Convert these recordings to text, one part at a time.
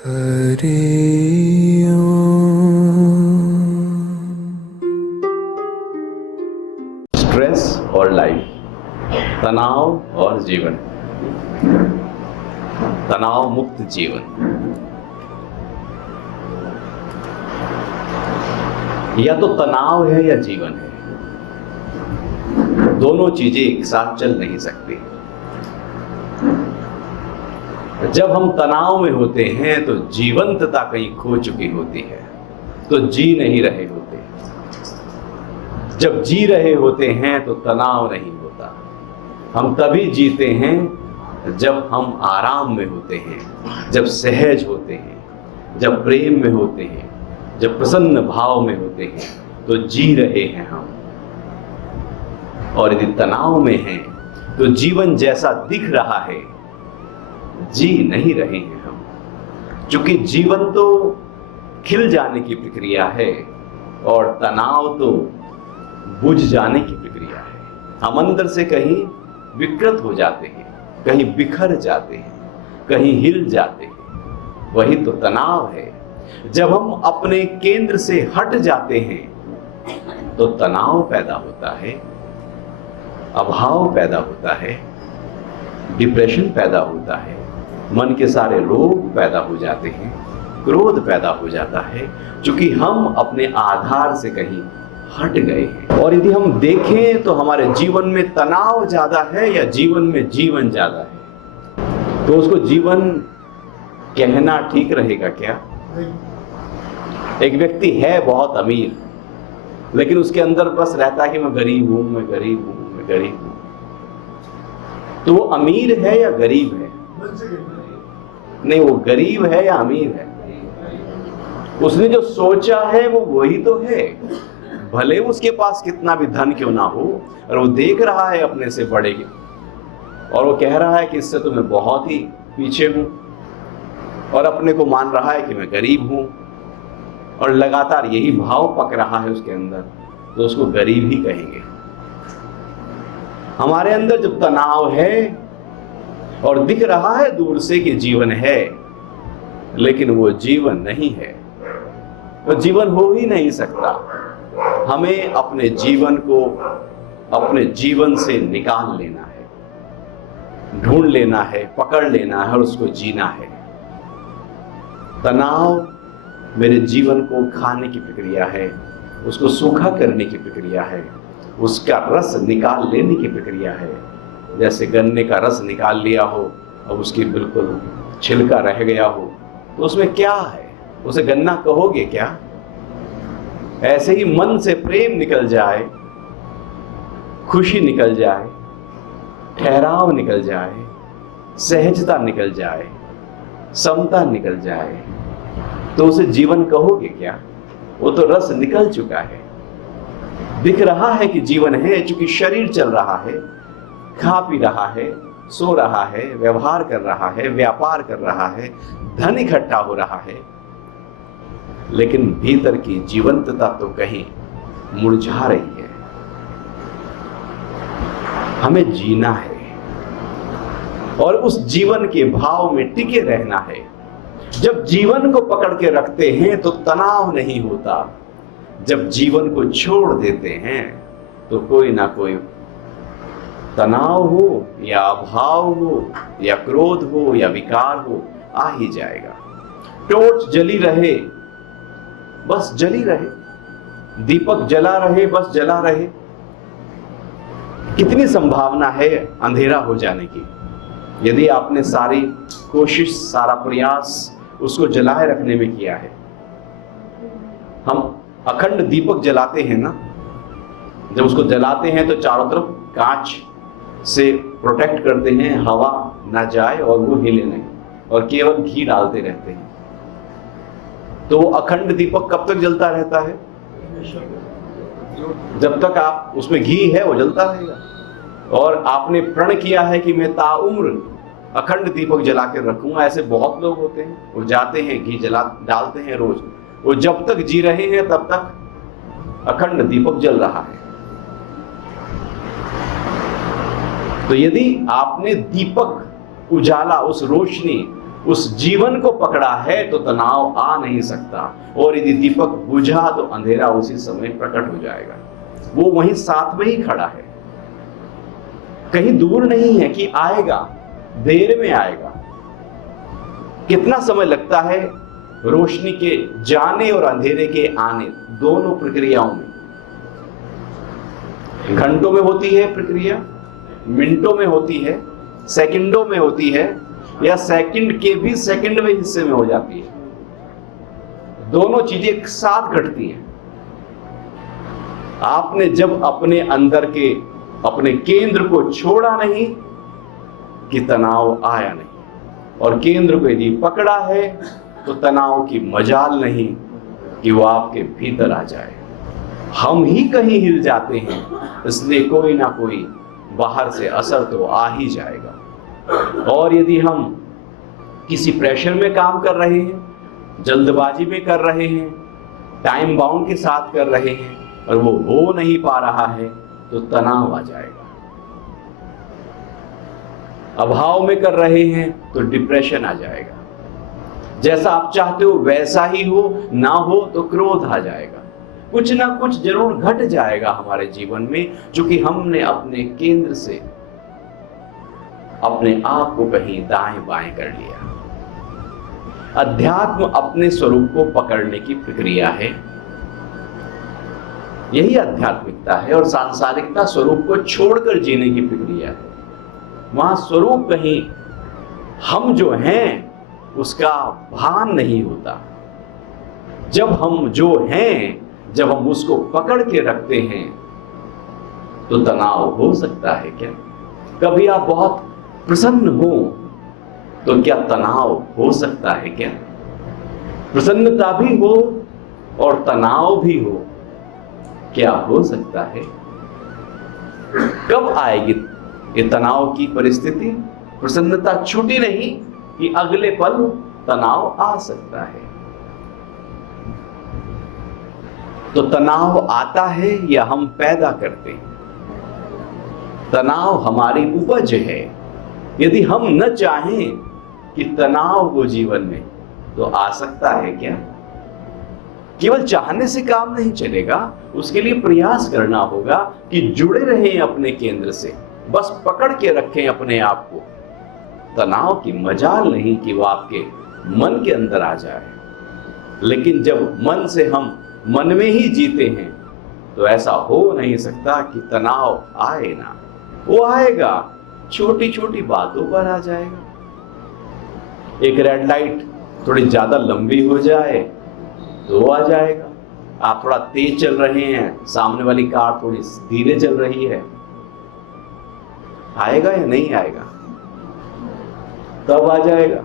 हरे stress और life, तनाव और जीवन, तनाव मुक्त जीवन। या तो तनाव है या जीवन है, दोनों चीजें एक साथ चल नहीं सकती। जब हम तनाव में होते हैं तो जीवंतता कहीं खो चुकी होती है, तो जी नहीं रहे होते। जब जी रहे होते हैं तो तनाव नहीं होता। हम तभी जीते हैं जब हम आराम में होते हैं, जब सहज होते हैं, जब प्रेम में होते हैं, जब प्रसन्न भाव में होते हैं, तो जी रहे हैं हम। और यदि तनाव में हैं तो जीवन जैसा दिख रहा है, जी नहीं रहे हैं हम। क्योंकि जीवन तो खिल जाने की प्रक्रिया है और तनाव तो बुझ जाने की प्रक्रिया है। हम अंदर से कहीं विकृत हो जाते हैं, कहीं बिखर जाते हैं, कहीं हिल जाते हैं। वही तो तनाव है। जब हम अपने केंद्र से हट जाते हैं तो तनाव पैदा होता है, अभाव पैदा होता है, डिप्रेशन पैदा होता है, मन के सारे रोग पैदा हो जाते हैं, क्रोध पैदा हो जाता है, क्योंकि हम अपने आधार से कहीं हट गए हैं। और यदि हम देखें तो हमारे जीवन में तनाव ज्यादा है या जीवन में जीवन ज्यादा है, तो उसको जीवन कहना ठीक रहेगा क्या? एक व्यक्ति है बहुत अमीर, लेकिन उसके अंदर बस रहता है कि मैं गरीब हूं, मैं गरीब हूं, मैं गरीब हूं। तो वो अमीर है या गरीब है? नहीं, वो गरीब है या अमीर है? उसने जो सोचा है वो वही तो है। भले उसके पास कितना भी धन क्यों ना हो, और वो देख रहा है अपने से बड़े के, और वो कह रहा है कि इससे तो मैं बहुत ही पीछे हूं, और अपने को मान रहा है कि मैं गरीब हूं, और लगातार यही भाव पक रहा है उसके अंदर, तो उसको गरीब ही कहेंगे। हमारे अंदर जब तनाव है और दिख रहा है दूर से कि जीवन है, लेकिन वो जीवन नहीं है, वो जीवन हो ही नहीं सकता। हमें अपने जीवन को अपने जीवन से निकाल लेना है, ढूंढ लेना है, पकड़ लेना है और उसको जीना है। तनाव मेरे जीवन को खाने की प्रक्रिया है, उसको सूखा करने की प्रक्रिया है, उसका रस निकाल लेने की प्रक्रिया है। जैसे गन्ने का रस निकाल लिया हो, अब उसकी बिल्कुल छिलका रह गया हो, तो उसमें क्या है? उसे गन्ना कहोगे क्या? ऐसे ही मन से प्रेम निकल जाए, खुशी निकल जाए, ठहराव निकल जाए, सहजता निकल जाए, समता निकल जाए, तो उसे जीवन कहोगे क्या? वो तो रस निकल चुका है। दिख रहा है कि जीवन है, क्योंकि शरीर चल रहा है, खा पी रहा है, सो रहा है, व्यवहार कर रहा है, व्यापार कर रहा है, धन इकट्ठा हो रहा है, लेकिन भीतर की जीवंतता तो कहीं मुरझा रही है। हमें जीना है और उस जीवन के भाव में टिके रहना है। जब जीवन को पकड़ के रखते हैं तो तनाव नहीं होता। जब जीवन को छोड़ देते हैं तो कोई ना कोई तनाव हो या अभाव हो या क्रोध हो या विकार हो, आ ही जाएगा। टॉर्च जली रहे, बस जली रहे, दीपक जला रहे, बस जला रहे। कितनी संभावना है अंधेरा हो जाने की, यदि आपने सारी कोशिश, सारा प्रयास उसको जलाए रखने में किया है। हम अखंड दीपक जलाते हैं ना, जब उसको जलाते हैं तो चारों तरफ कांच से प्रोटेक्ट करते हैं, हवा ना जाए और वो हिले नहीं, और केवल घी डालते रहते हैं। तो वो अखंड दीपक कब तक जलता रहता है? जब तक आप उसमें घी है वो जलता रहेगा। और आपने प्रण किया है कि मैं ताउम्र अखंड दीपक जला के रखूंगा। ऐसे बहुत लोग होते हैं, वो जाते हैं, घी जला डालते हैं रोज, वो जब तक जी रहे हैं तब तक अखंड दीपक जल रहा है। तो यदि आपने दीपक उजाला, उस रोशनी उस जीवन को पकड़ा है तो तनाव आ नहीं सकता, और यदि दीपक बुझा तो अंधेरा उसी समय प्रकट हो जाएगा। वो वहीं साथ में ही खड़ा है, कहीं दूर नहीं है कि आएगा, देर में आएगा। कितना समय लगता है रोशनी के जाने और अंधेरे के आने, दोनों प्रक्रियाओं में? घंटों में होती है प्रक्रिया, मिनटों में होती है, सेकंडों में होती है, या सेकंड के भी सेकंडवें हिस्से में हो जाती है। दोनों चीजें एक साथ घटती हैं। आपने जब अपने अंदर के अपने केंद्र को छोड़ा नहीं कि तनाव आया नहीं, और केंद्र को यदि पकड़ा है तो तनाव की मजाल नहीं कि वो आपके भीतर आ जाए। हम ही कहीं हिल जाते हैं, इसलिए कोई ना कोई बाहर से असर तो आ ही जाएगा। और यदि हम किसी प्रेशर में काम कर रहे हैं, जल्दबाजी में कर रहे हैं, टाइम बाउंड के साथ कर रहे हैं, और वो हो नहीं पा रहा है, तो तनाव आ जाएगा। अभाव में कर रहे हैं तो डिप्रेशन आ जाएगा। जैसा आप चाहते हो वैसा ही हो, ना हो तो क्रोध आ जाएगा। कुछ ना कुछ जरूर घट जाएगा हमारे जीवन में, क्योंकि हमने अपने केंद्र से अपने आप को कहीं दाएं बाएं कर लिया। अध्यात्म अपने स्वरूप को पकड़ने की प्रक्रिया है, यही आध्यात्मिकता है। और सांसारिकता स्वरूप को छोड़कर जीने की प्रक्रिया है। वहां स्वरूप कहीं हम जो हैं उसका भान नहीं होता। जब हम जो हैं, जब हम उसको पकड़ के रखते हैं तो तनाव हो सकता है क्या? कभी आप बहुत प्रसन्न हो तो क्या तनाव हो सकता है क्या? प्रसन्नता भी हो और तनाव भी हो, क्या हो सकता है? कब आएगी ये तनाव की परिस्थिति? प्रसन्नता छूटी नहीं कि अगले पल तनाव आ सकता है। तो तनाव आता है या हम पैदा करते हैं? तनाव हमारी उपज है। यदि हम न चाहें कि तनाव हो जीवन में, तो आ सकता है क्या? केवल चाहने से काम नहीं चलेगा, उसके लिए प्रयास करना होगा कि जुड़े रहें अपने केंद्र से, बस पकड़ के रखें अपने आप को। तनाव की मजाल नहीं कि वो आपके मन के अंदर आ जाए। लेकिन जब मन से हम मन में ही जीते हैं, तो ऐसा हो नहीं सकता कि तनाव आए ना। वो आएगा, छोटी छोटी बातों पर आ जाएगा। एक रेड लाइट थोड़ी ज्यादा लंबी हो जाए तो आ जाएगा। आप थोड़ा तेज चल रहे हैं, सामने वाली कार थोड़ी धीरे चल रही है, आएगा या नहीं आएगा? तब आ जाएगा।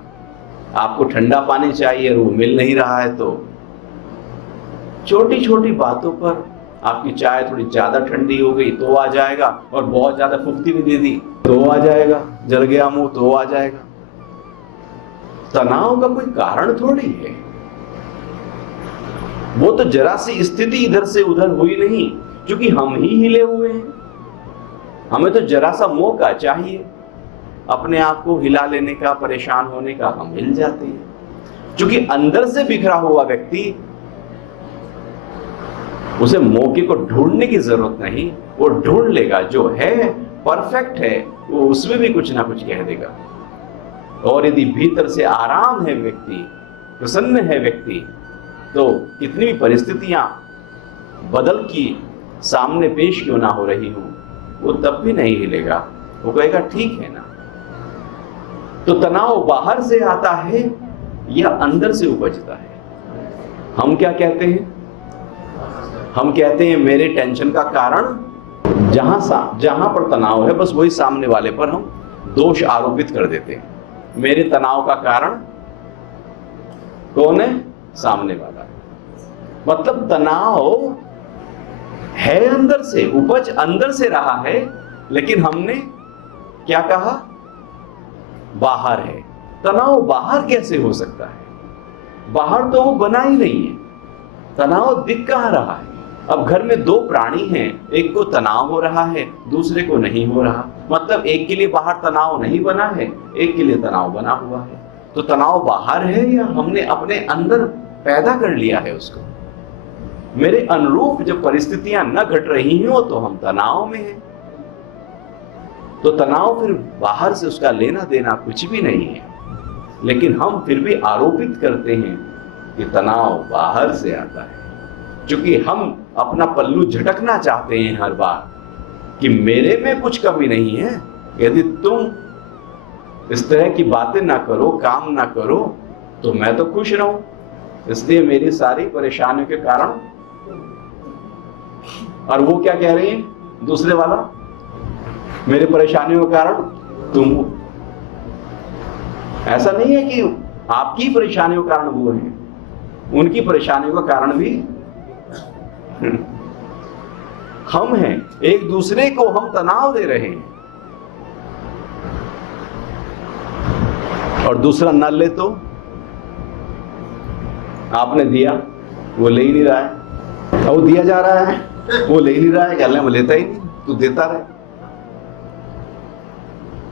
आपको ठंडा पानी चाहिए और वो मिल नहीं रहा है, तो छोटी छोटी बातों पर आपकी चाय थोड़ी ज्यादा ठंडी हो गई तो आ जाएगा, और बहुत ज्यादा फुफ्ती भी दे दी तो आ जाएगा, जल गया मुंह तो आ जाएगा। तनाव का कोई कारण थोड़ी है। वो तो जरा सी स्थिति इधर से उधर हुई नहीं, क्योंकि हम ही हिले हुए हैं। हमें तो जरा सा मौका चाहिए अपने आप को हिला लेने का, परेशान होने का, हम हिल जाते हैं। क्योंकि अंदर से बिखरा हुआ व्यक्ति, उसे मौके को ढूंढने की जरूरत नहीं, वो ढूंढ लेगा। जो है परफेक्ट है, वो उसमें भी कुछ ना कुछ कह देगा। और यदि भीतर से आराम है व्यक्ति, प्रसन्न है व्यक्ति, तो कितनी भी परिस्थितियां बदल की सामने पेश क्यों ना हो रही हो, वो तब भी नहीं हिलेगा। वो कहेगा ठीक है ना। तो तनाव बाहर से आता है या अंदर से उपजता है? हम क्या कहते हैं? हम कहते हैं मेरे टेंशन का कारण, जहां पर तनाव है बस वही सामने वाले पर हम दोष आरोपित कर देते हैं। मेरे तनाव का कारण कौन है? सामने वाला। मतलब तनाव है अंदर से, उपज अंदर से रहा है, लेकिन हमने क्या कहा? बाहर है। तनाव बाहर कैसे हो सकता है? बाहर तो वो बना ही नहीं है। तनाव दिख कहां रहा है? अब घर में दो प्राणी हैं, एक को तनाव हो रहा है, दूसरे को नहीं हो रहा। मतलब एक के लिए बाहर तनाव नहीं बना है, एक के लिए तनाव बना हुआ है। तो तनाव बाहर है या हमने अपने अंदर पैदा कर लिया है उसको? मेरे अनुरूप जब परिस्थितियां न घट रही हो तो हम तनाव में हैं। तो तनाव फिर बाहर से उसका लेना देना कुछ भी नहीं है, लेकिन हम फिर भी आरोपित करते हैं कि तनाव बाहर से आता है, क्योंकि हम अपना पल्लू झटकना चाहते हैं हर बार कि मेरे में कुछ कमी नहीं है। यदि तुम इस तरह की बातें ना करो, काम ना करो, तो मैं तो खुश रहूं। इसलिए मेरी सारी परेशानियों के कारण, और वो क्या कह रही है दूसरे वाला, मेरी परेशानियों के कारण तुम हो। ऐसा नहीं है कि आपकी परेशानियों के कारण वो है, उनकी परेशानियों का कारण भी हम हैं। एक दूसरे को हम तनाव दे रहे हैं, और दूसरा न ले तो आपने दिया, वो ले ही नहीं रहा है, वो दिया जा रहा है, वो ले ही नहीं रहा है, कहने वो लेता ही नहीं, तू देता रहे।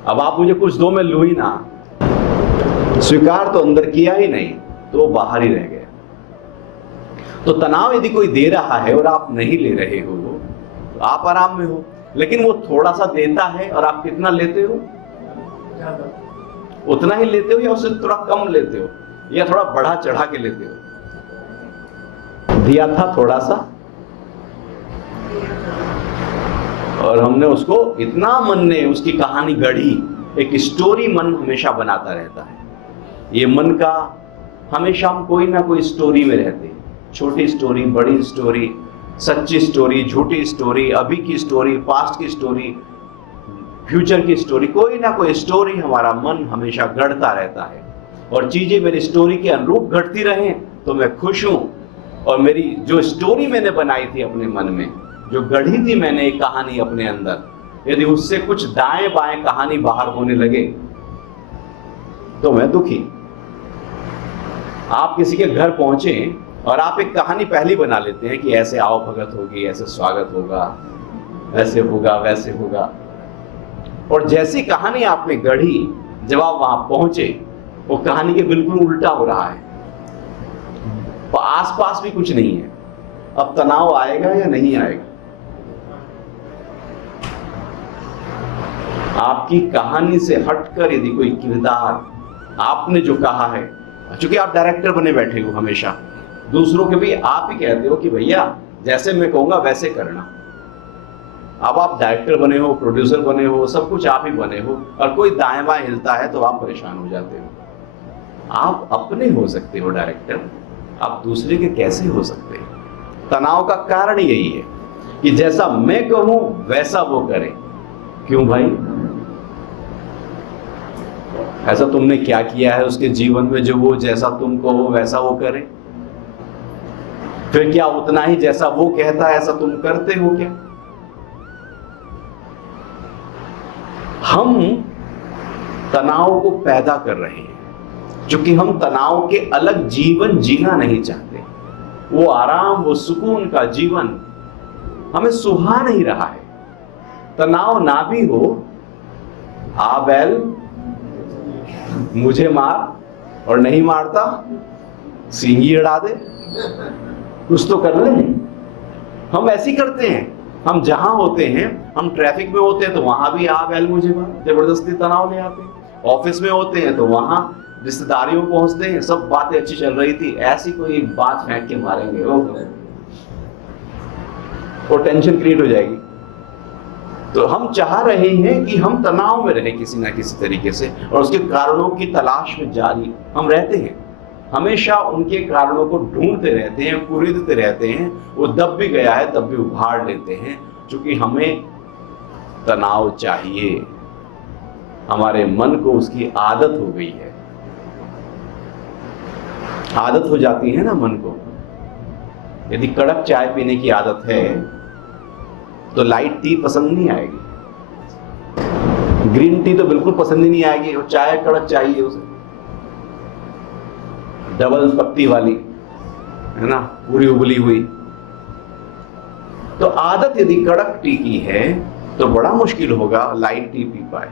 अब आप मुझे कुछ दो, मैं लूं ही ना, स्वीकार तो अंदर किया ही नहीं, तो वो बाहर ही रह गया। तो तनाव यदि कोई दे रहा है और आप नहीं ले रहे हो, तो आप आराम में हो। लेकिन वो थोड़ा सा देता है और आप कितना लेते हो? उतना ही लेते हो, या उससे थोड़ा कम लेते हो, या थोड़ा बढ़ा चढ़ा के लेते हो? दिया था थोड़ा सा, और हमने उसको इतना, मन ने उसकी कहानी गढ़ी। एक स्टोरी मन हमेशा बनाता रहता है। ये मन का हमेशा हम कोई ना कोई स्टोरी में रहते हैं, छोटी स्टोरी, बड़ी स्टोरी, सच्ची स्टोरी, झूठी स्टोरी, अभी की स्टोरी, पास्ट की स्टोरी, फ्यूचर की स्टोरी, कोई ना कोई स्टोरी हमारा मन हमेशा गढ़ता रहता है। और चीजें मेरी स्टोरी के अनुरूप घटती रहें तो मैं खुश हूं। और मेरी जो स्टोरी मैंने बनाई थी अपने मन में, जो गढ़ी थी मैंने एक कहानी अपने अंदर, यदि उससे कुछ दाएं बाएं कहानी बाहर होने लगे तो मैं दुखी। आप किसी के घर पहुंचे और आप एक कहानी पहली बना लेते हैं कि ऐसे आओ भगत होगी, ऐसे स्वागत होगा, ऐसे होगा, वैसे होगा। और जैसी कहानी आपने गढ़ी, जब आप वहां पहुंचे, वो कहानी के बिल्कुल उल्टा हो रहा है, तो आसपास भी कुछ नहीं है। अब तनाव आएगा या नहीं आएगा? आपकी कहानी से हटकर यदि कोई किरदार, आपने जो कहा है, चूंकि आप डायरेक्टर बने बैठे हो, हमेशा दूसरों के भी आप ही कहते हो कि भैया जैसे मैं कहूंगा वैसे करना। अब आप डायरेक्टर बने हो, प्रोड्यूसर बने हो, सब कुछ आप ही बने हो, और कोई दाएं बाएं हिलता है तो आप परेशान हो जाते हो। आप अपने हो सकते हो डायरेक्टर, आप दूसरे के कैसे हो सकते हैं? तनाव का कारण यही है कि जैसा मैं कहूं वैसा वो करे। क्यों भाई? ऐसा तुमने क्या किया है उसके जीवन में जो वो जैसा तुम कहो वैसा वो करे? फिर क्या उतना ही जैसा वो कहता है ऐसा तुम करते हो क्या? हम तनाव को पैदा कर रहे हैं, क्योंकि हम तनाव के अलग जीवन जीना नहीं चाहते। वो आराम, वो सुकून का जीवन हमें सुहा नहीं रहा है। तनाव ना भी हो, आ बैल मुझे मार, और नहीं मारता सींगी अड़ा दे, कुछ तो कर ले। हम ऐसे ही करते हैं। हम जहां होते हैं, हम ट्रैफिक में होते हैं तो वहां भी आ बैल मुझे मार, जबरदस्ती तनाव ले आते हैं। ऑफिस में होते हैं तो वहां रिश्तेदारियों पहुंचते हैं, सब बातें अच्छी चल रही थी, ऐसी कोई एक बात फेंक के मारेंगे, वो टेंशन क्रिएट हो जाएगी। तो हम चाह रहे हैं कि हम तनाव में रहें किसी ना किसी तरीके से, और उसके कारणों की तलाश में जारी हम रहते हैं। हमेशा उनके कारणों को ढूंढते रहते हैं, कुरीदते रहते हैं। वो दब भी गया है तब भी उभार लेते हैं, क्योंकि हमें तनाव चाहिए। हमारे मन को उसकी आदत हो गई है। आदत हो जाती है ना मन को। यदि कड़क चाय पीने की आदत है तो लाइट टी पसंद नहीं आएगी, ग्रीन टी तो बिल्कुल पसंद ही नहीं आएगी, और चाय कड़क चाहिए उसे, डबल पत्ती वाली, है ना, पूरी उबली हुई। तो आदत यदि कड़क टी की है तो बड़ा मुश्किल होगा लाइट टी पी पाए।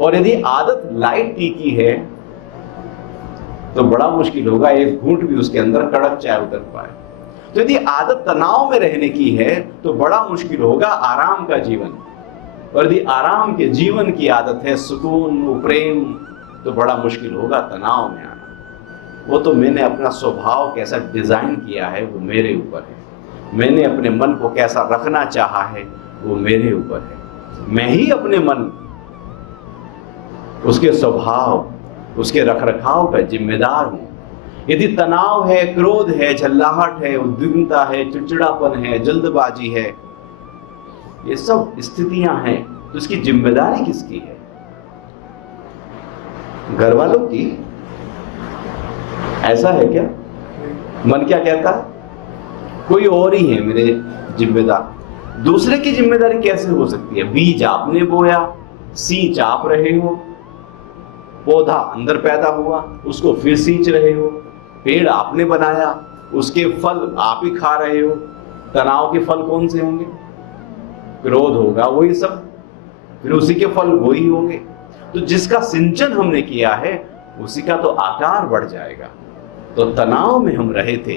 और यदि आदत लाइट टी की है तो बड़ा मुश्किल होगा एक घूंट भी उसके अंदर कड़क चाय उतर पाए। तो यदि आदत तनाव में रहने की है तो बड़ा मुश्किल होगा आराम का जीवन। और यदि आराम के जीवन की आदत है, सुकून, प्रेम, तो बड़ा मुश्किल होगा तनाव में आना। वो तो मैंने अपना स्वभाव कैसा डिजाइन किया है वो मेरे ऊपर है। मैंने अपने मन को कैसा रखना चाहा है वो मेरे ऊपर है। मैं ही अपने मन, उसके स्वभाव, उसके रखरखाव का जिम्मेदार हूं। यदि तनाव है, क्रोध है, झल्लाहट है, उद्विग्नता है, चिड़चिड़ापन है, जल्दबाजी है, ये सब स्थितियां हैं, तो इसकी जिम्मेदारी किसकी है? घर वालों की? ऐसा है क्या? मन क्या कहता है? कोई और ही है मेरे जिम्मेदार। दूसरे की जिम्मेदारी कैसे हो सकती है? बीज आपने बोया, सींच आप रहे हो, पौधा अंदर पैदा हुआ, उसको फिर सींच रहे हो, पेड़ आपने बनाया, उसके फल आप ही खा रहे हो। तनाव के फल कौन से होंगे? क्रोध होगा, वही सब, फिर उसी के फल वही होंगे। तो जिसका सिंचन हमने किया है उसी का तो आकार बढ़ जाएगा। तो तनाव में हम रहे थे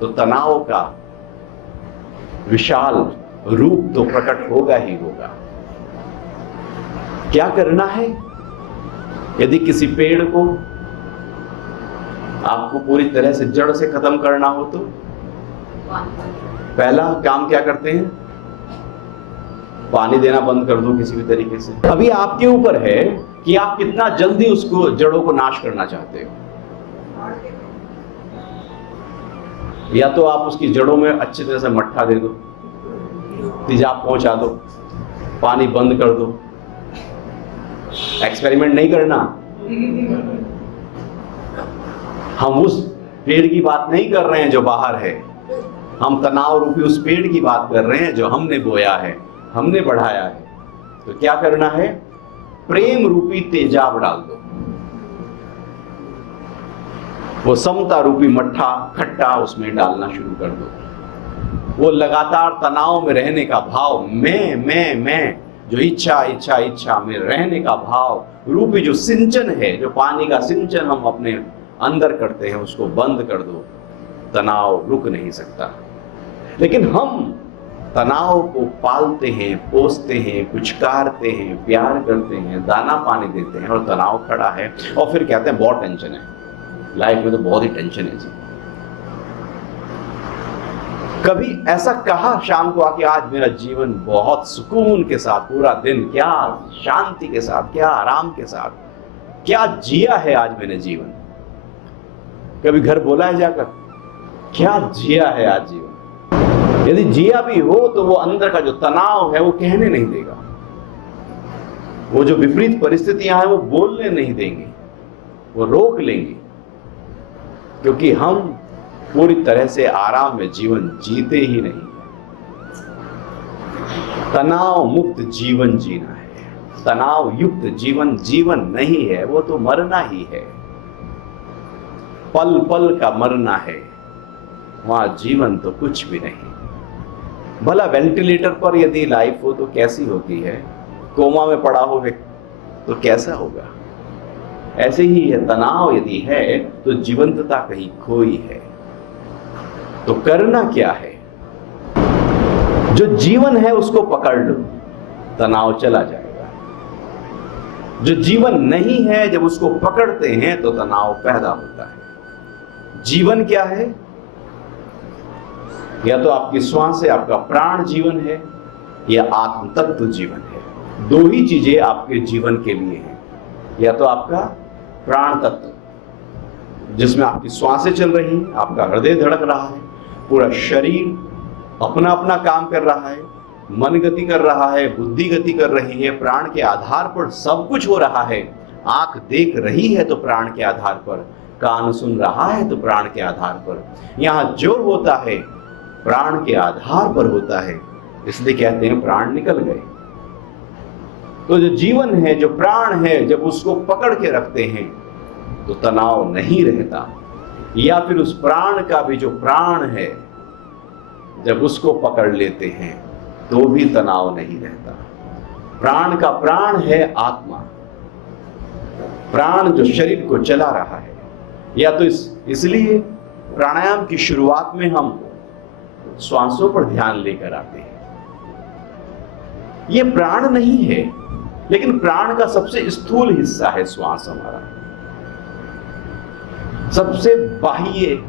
तो तनाव का विशाल रूप तो प्रकट होगा ही होगा। क्या करना है? यदि किसी पेड़ को आपको पूरी तरह से जड़ से खत्म करना हो तो पहला काम क्या करते हैं? पानी देना बंद कर दो किसी भी तरीके से। अभी आपके ऊपर है कि आप कितना जल्दी उसको, जड़ों को नाश करना चाहते हो। या तो आप उसकी जड़ों में अच्छी तरह से मट्ठा दे दो, तेजाब पहुंचा दो, पानी बंद कर दो। एक्सपेरिमेंट नहीं करना। हम उस पेड़ की बात नहीं कर रहे हैं जो बाहर है, हम तनाव रूपी उस पेड़ की बात कर रहे हैं जो हमने बोया है, हमने बढ़ाया है। तो क्या करना है? प्रेम रूपी तेजाब डाल दो। वो समता रूपी मट्ठा, खट्टा उसमें डालना शुरू कर दो। वो लगातार तनाव में रहने का भाव, मैं, जो इच्छा में रहने का भाव रूपी जो सिंचन है, जो पानी का सिंचन हम अपने अंदर करते हैं, उसको बंद कर दो। तनाव रुक नहीं सकता। लेकिन हम तनाव को पालते हैं, पोसते हैं, पुचकारते हैं, प्यार करते हैं, दाना पानी देते हैं, और तनाव खड़ा है और फिर कहते हैं बहुत टेंशन है, लाइफ में तो बहुत ही टेंशन है जी। कभी ऐसा कहा शाम को आके, आज मेरा जीवन बहुत सुकून के साथ, पूरा दिन क्या शांति के साथ, क्या आराम के साथ, क्या जिया है आज मैंने जीवन? कभी घर बोला है जाकर, क्या जिया है आज जीवन? यदि जिया भी हो तो वो अंदर का जो तनाव है वो कहने नहीं देगा। वो जो विपरीत परिस्थितियां हैं वो बोलने नहीं देंगे, वो रोक लेंगे, क्योंकि हम पूरी तरह से आराम में जीवन जीते ही नहीं। तनाव मुक्त जीवन जीना है। तनाव युक्त जीवन जीवन नहीं है, वो तो मरना ही है। पल पल का मरना है, वहां जीवन तो कुछ भी नहीं। भला वेंटिलेटर पर यदि लाइफ हो तो कैसी होती है? कोमा में पड़ा हो व्यक्ति तो कैसा होगा? ऐसे ही है, तनाव यदि है तो जीवंतता कहीं खोई है। तो करना क्या है? जो जीवन है उसको पकड़ लो, तनाव चला जाएगा। जो जीवन नहीं है, जब उसको पकड़ते हैं तो तनाव पैदा होता है। जीवन क्या है? या तो आपकी श्वास है, आपका प्राण जीवन है, या आत्म तत्व जीवन है। दो ही चीजें आपके जीवन के लिए हैं। या तो आपका प्राण तत्व जिसमें आपकी श्वासें चल रही हैं, आपका हृदय धड़क रहा है, पूरा शरीर अपना अपना काम कर रहा है, मन गति कर रहा है, बुद्धि गति कर रही है, प्राण के आधार पर सब कुछ हो रहा है। आंख देख रही है तो प्राण के आधार पर, कान सुन रहा है तो प्राण के आधार पर। यहां जो होता है प्राण के आधार पर होता है, इसलिए कहते हैं प्राण निकल गए। तो जो जीवन है, जो प्राण है, जब उसको पकड़ के रखते हैं तो तनाव नहीं रहता। या फिर उस प्राण का भी जो प्राण है, जब उसको पकड़ लेते हैं तो भी तनाव नहीं रहता। प्राण का प्राण है आत्मा, प्राण जो शरीर को चला रहा है, या तो इसलिए प्राणायाम की शुरुआत में हम श्वासों पर ध्यान लेकर आते हैं। यह प्राण नहीं है, लेकिन प्राण का सबसे स्थूल हिस्सा है श्वास हमारा, सबसे बाह्य,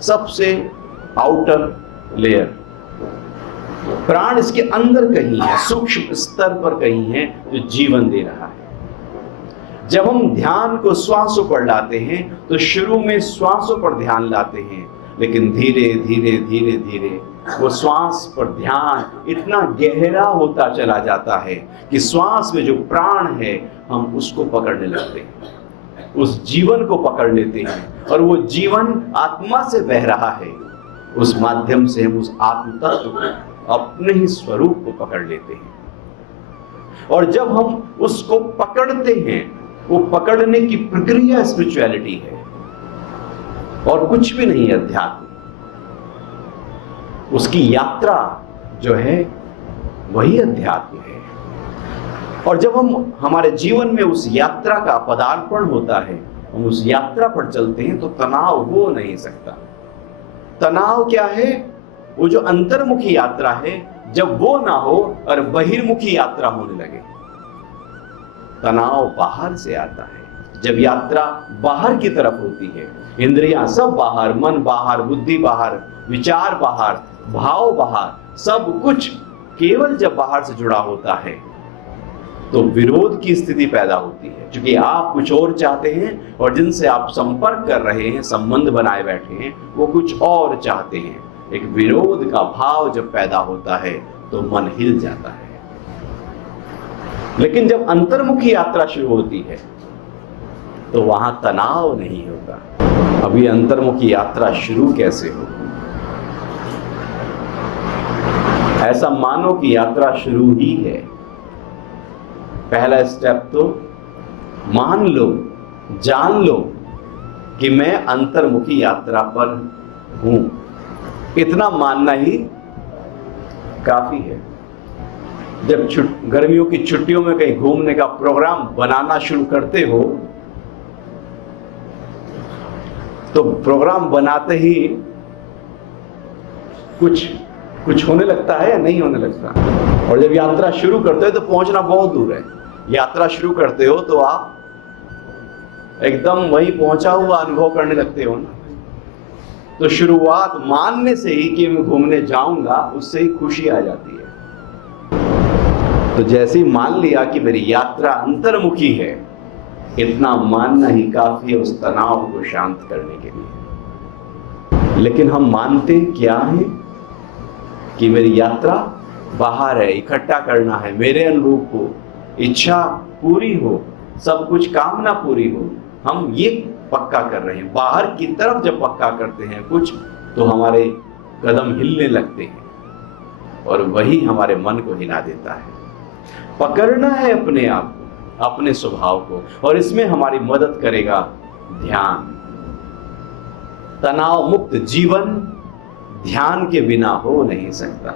सबसे आउटर लेयर। प्राण इसके अंदर कहीं है, सूक्ष्म स्तर पर कहीं है, जो जीवन दे रहा है। जब हम ध्यान को श्वासों पर लाते हैं तो शुरू में श्वासों पर ध्यान लाते हैं, लेकिन धीरे धीरे धीरे धीरे वो श्वास पर ध्यान इतना गहरा होता चला जाता है कि श्वास में जो प्राण है हम उसको पकड़ने लगते हैं, उस जीवन को पकड़ लेते हैं, और वो जीवन आत्मा से बह रहा है। उस माध्यम से हम उस आत्म तत्व को, अपने ही स्वरूप को पकड़ लेते हैं। और जब हम उसको पकड़ते हैं, वो पकड़ने की प्रक्रिया स्पिरिचुअलिटी है और कुछ भी नहीं अध्यात्म। उसकी यात्रा जो है वही अध्यात्म है। और जब हम हमारे जीवन में उस यात्रा का पदार्पण होता है, हम उस यात्रा पर चलते हैं, तो तनाव हो नहीं सकता। तनाव क्या है? वो जो अंतर्मुखी यात्रा है, जब वो ना हो और बहिर्मुखी यात्रा होने लगे। तनाव बाहर से आता है। जब यात्रा बाहर की तरफ होती है, इंद्रियां सब बाहर, मन बाहर, बुद्धि बाहर, विचार बाहर, भाव बाहर, सब कुछ केवल जब बाहर से जुड़ा होता है तो विरोध की स्थिति पैदा होती है। क्योंकि आप कुछ और चाहते हैं और जिनसे आप संपर्क कर रहे हैं, संबंध बनाए बैठे हैं, वो कुछ और चाहते हैं। एक विरोध का भाव जब पैदा होता है तो मन हिल जाता है। लेकिन जब अंतर्मुखी यात्रा शुरू होती है तो वहां तनाव नहीं होता। अभी अंतर्मुखी यात्रा शुरू कैसे हो? ऐसा मानो कि यात्रा शुरू ही है। पहला स्टेप तो मान लो, जान लो कि मैं अंतर्मुखी यात्रा पर हूं। इतना मानना ही काफी है। जब गर्मियों की छुट्टियों में कहीं घूमने का प्रोग्राम बनाना शुरू करते हो तो प्रोग्राम बनाते ही कुछ होने लगता है या नहीं होने लगता। और जब यात्रा शुरू करते हो तो पहुंचना बहुत दूर है। यात्रा शुरू करते हो तो आप एकदम वहीं पहुंचा हुआ अनुभव करने लगते हो ना। तो शुरुआत मानने से ही कि मैं घूमने जाऊंगा, उससे ही खुशी आ जाती है। तो जैसे ही मान लिया कि मेरी यात्रा अंतर्मुखी है, इतना मानना ही काफी है उस तनाव को शांत करने के लिए। लेकिन हम मानते क्या है कि मेरी यात्रा बाहर है, इकट्ठा करना है, मेरे अनुरूप हो, इच्छा पूरी हो, सब कुछ कामना पूरी हो। हम ये पक्का कर रहे हैं। बाहर की तरफ जब पक्का करते हैं कुछ, तो हमारे कदम हिलने लगते हैं और वही हमारे मन को हिला देता है। पकड़ना है अपने आप को, अपने स्वभाव को, और इसमें हमारी मदद करेगा ध्यान। तनाव मुक्त जीवन ध्यान के बिना हो नहीं सकता।